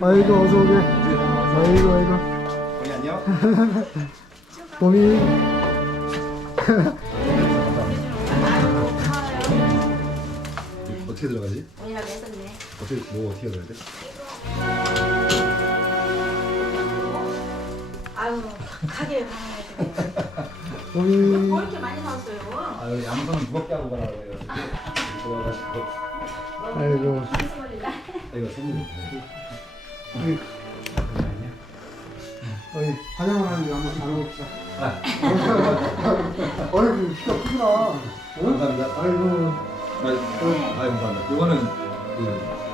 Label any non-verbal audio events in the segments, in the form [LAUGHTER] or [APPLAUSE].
아이고 어서 오게. 아이고 아이고. 거기 안녕. [LAUGHS] 봄이. [LAUGHS] 어떻게 들어가지? 오이라고 했었네. 어떻게 뭐 어떻게 들어야 돼? 아유, 가게 가야. 봄이. 뭐 이렇게 많이 사왔어요? 아 여기 양손은 무겁게 하고 가라고 해요. [LAUGHS] 들어가가지고. 아이고. 한스머리다. 이거 선물. 어이. 어이 화장을 하는데 한번 나눠봅시다. 어이구 키가 크구나. 응? 감사합니다. 아이고. 아, 아 감사합니다. 이거는 그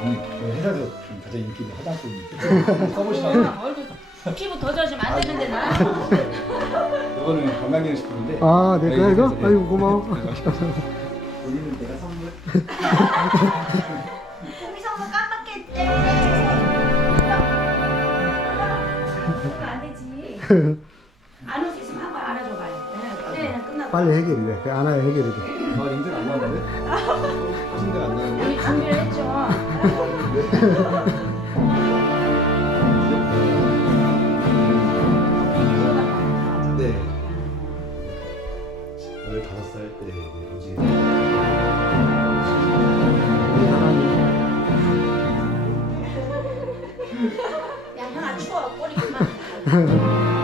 언니 그 회사에서 좀 가장 인기 있는 화장품 써보시라고. 얼굴 피부 더 좋아지면 안 되는데 나. 이거는 건강기능식품인데. 아, 내 거야 이거? 네. 아이고 고마워. 본인은 [LAUGHS] 내가 선물. [LAUGHS] 우리 성우 깜빡했대. 안 올 수 있으면 한번 알아줘봐요. 그래, 끝나고. 빨리. 그 안아야 해결이 돼. 아 냄새가 안 나는데? 냄새가 안 나는데? 우리 준비를 했죠. 네. 15살 때 이제 우리 하나님. 야, 형아 추워. 꼬리 그만. [LAUGHS]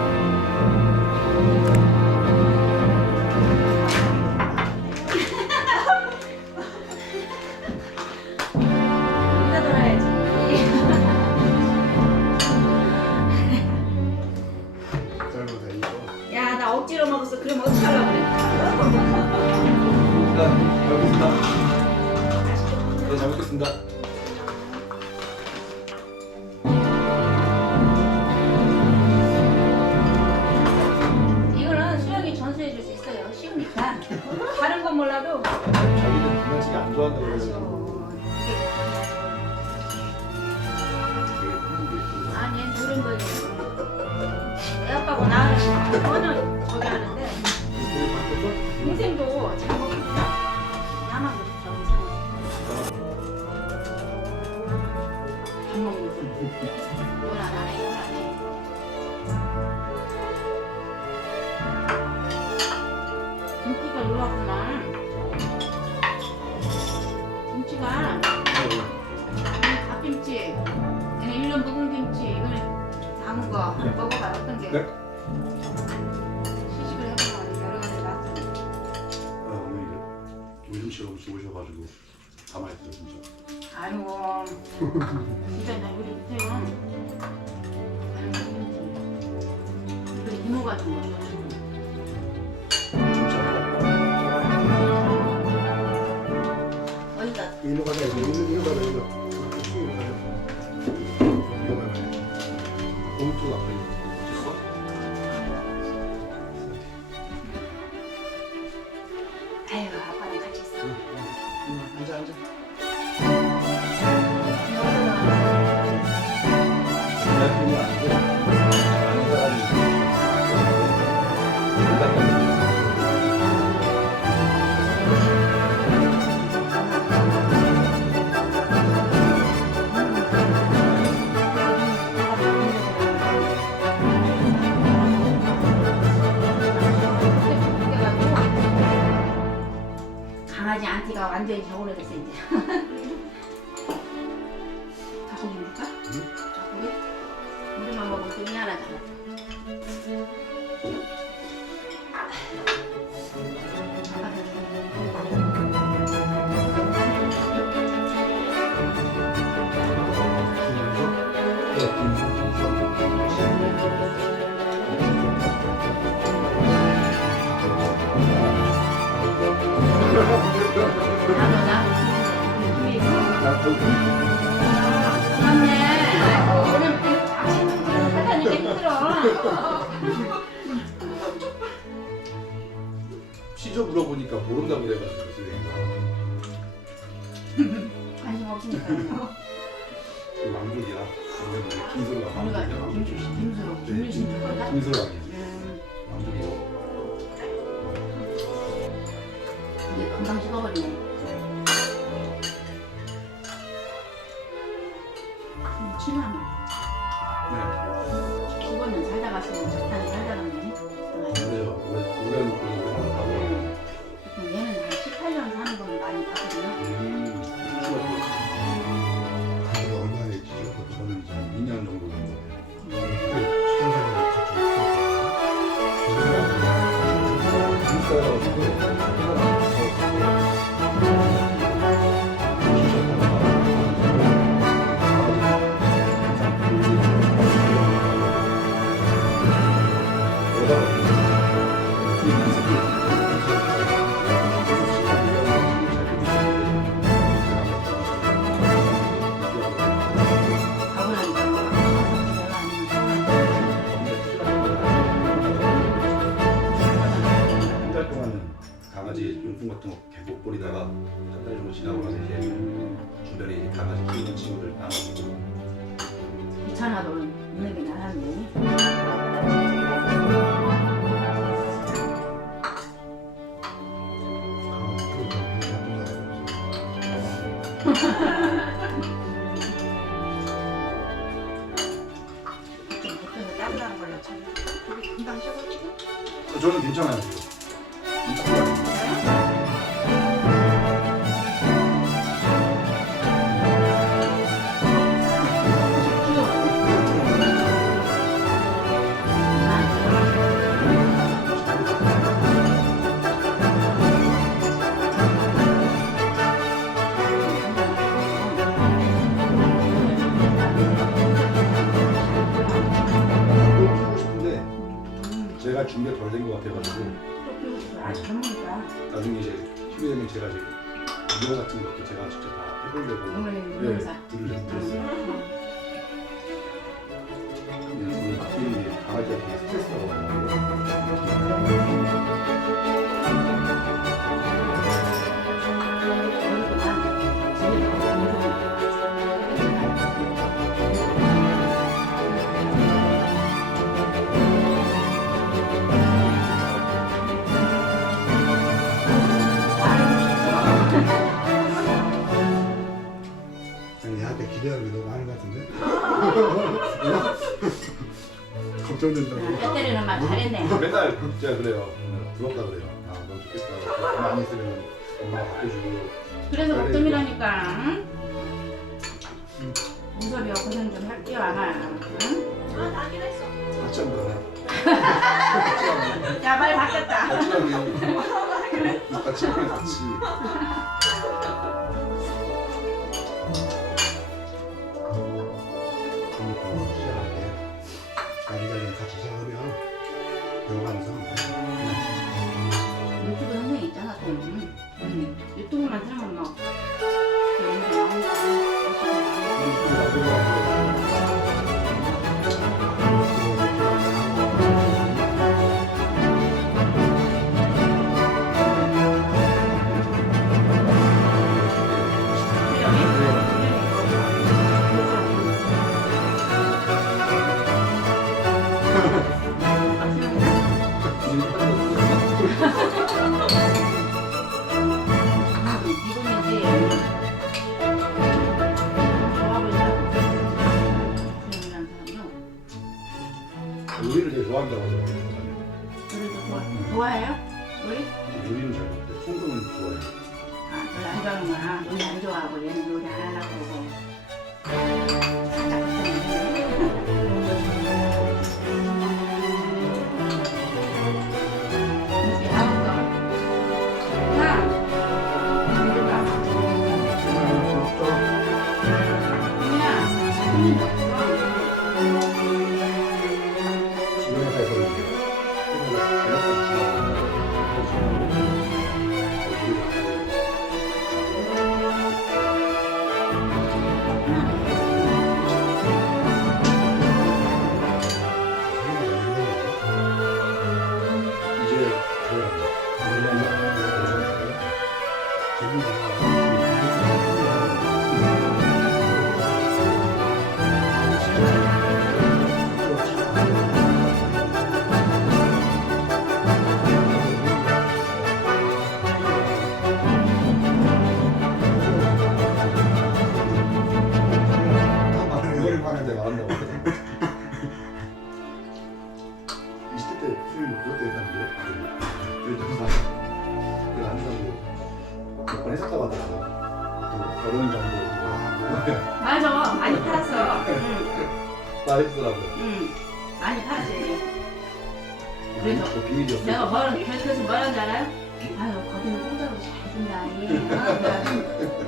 억지로 먹었어. 그럼 어떡하려고 그래. 자, 잘 먹겠습니다. 네, 잘 먹겠습니다. 몰라도. 자기는 김치찌개 안 좋아한다고 그래가지고. 아니, 누른 거지. 내 아빠고 나는 하는 네. 시식을 해보면 여러 가지 맛을. 아, 오늘 요즘 씨가 오셔가지고 가만히 있어 진짜. 아이고, 진짜 나 요리 못해요. 이거 이모가 준 거. 어디다? 일로 가자. 일로 시조 물어보니까 모른다고 그래가지고 선생님. 관심 없으니까. 그 왕족이야. 우리가 김소로가 우리가 왕족이야. 김수 김수로 김유신 그거다. 김소로 왕이 음, 왕족이야. 이게 금방 식어버리네. 음, 7만 이거는 살다 갔으면 적당히 살다 갔네. 그래요. 올해는 그래도 괜찮다고. 얘는 한 18년 사는 건 많이 봤거든요. 음. 강아지 용품 같은 거 계속 버리다가 한 달 정도 지나고 나서 이제 주변에 이제 강아지 키우는 친구들 나눠주고 있는 게. 좀 걸로 참. 우리 금방 식어지고. 어, 저는 괜찮아요. 제가 준비가 덜 된 것 같아가지고 아직 젊으니까. 나중에 이제 키우게 되면 제가 이제 이거 같은 것도 제가 직접 다 해보려고 어머니 네, 의사. 들으려 들었어요. 그냥 저는 맡기는 게 강아지가 하더라고요. 진짜 그래요. 부럽다 그래요. 아, 너무 좋겠다. 가만히 있으면 엄마가 바꿔주고. 그래서 걱정이라니까. 응? 우섭이가 고생 좀 할게요, 아마. 응? 같이 한번 가요. [LAUGHS] 야, 말 바뀌었다. 같이 가요. 같이 가요, 같이.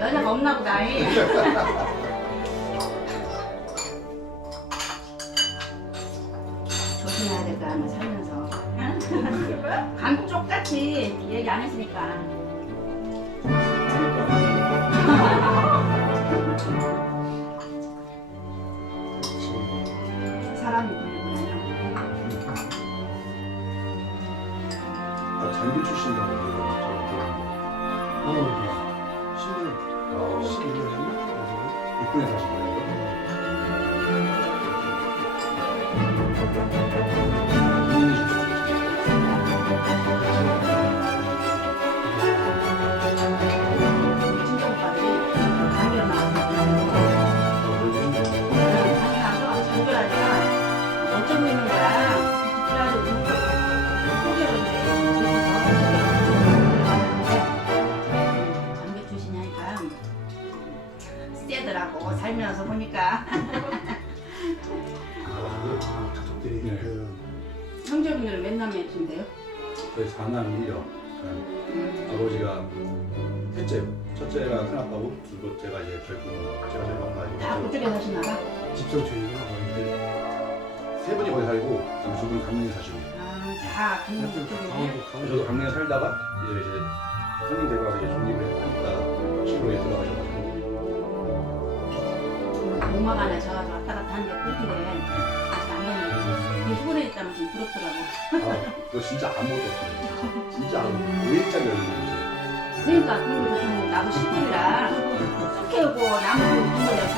여자가 없나 보다이 조심해야 될거 아마 살면서 응? 감쪽같이 얘기 안 했으니까. 사람이 그러는군요. 아, 장교 출신이라고. 어, 10년, 어, 12년 했나? 육군에서 저희 4남 1녀. 아버지가 셋째, 첫째가 큰아빠고 두 번째가 이제 부모, 제가 제일 다 막내고 그쪽에 사시나 봐? 집성촌이구나 거의. 세 분이 거기 살고 그다음에 두 분이 강릉에 사시고 아, 다 강릉 하여튼 그쪽이네. 강원도 강원도 저도 강릉에 살다가 이제 이제 형님 되고 와서 이제 독립을 하니까 시골에 들어가셔가지고 목마간에 저가서 왔다 갔다 하는 게 꿀인데 아직 안 됐는데 시골에 있다면 좀 부럽더라고. 아 그거 진짜 아무것도 없어요 진짜 아무것도 5일짜리 열리는 거지? 그러니까 그런 거좀 나도 시골이라. 쑥 캐고 나무 좀 뜯어내서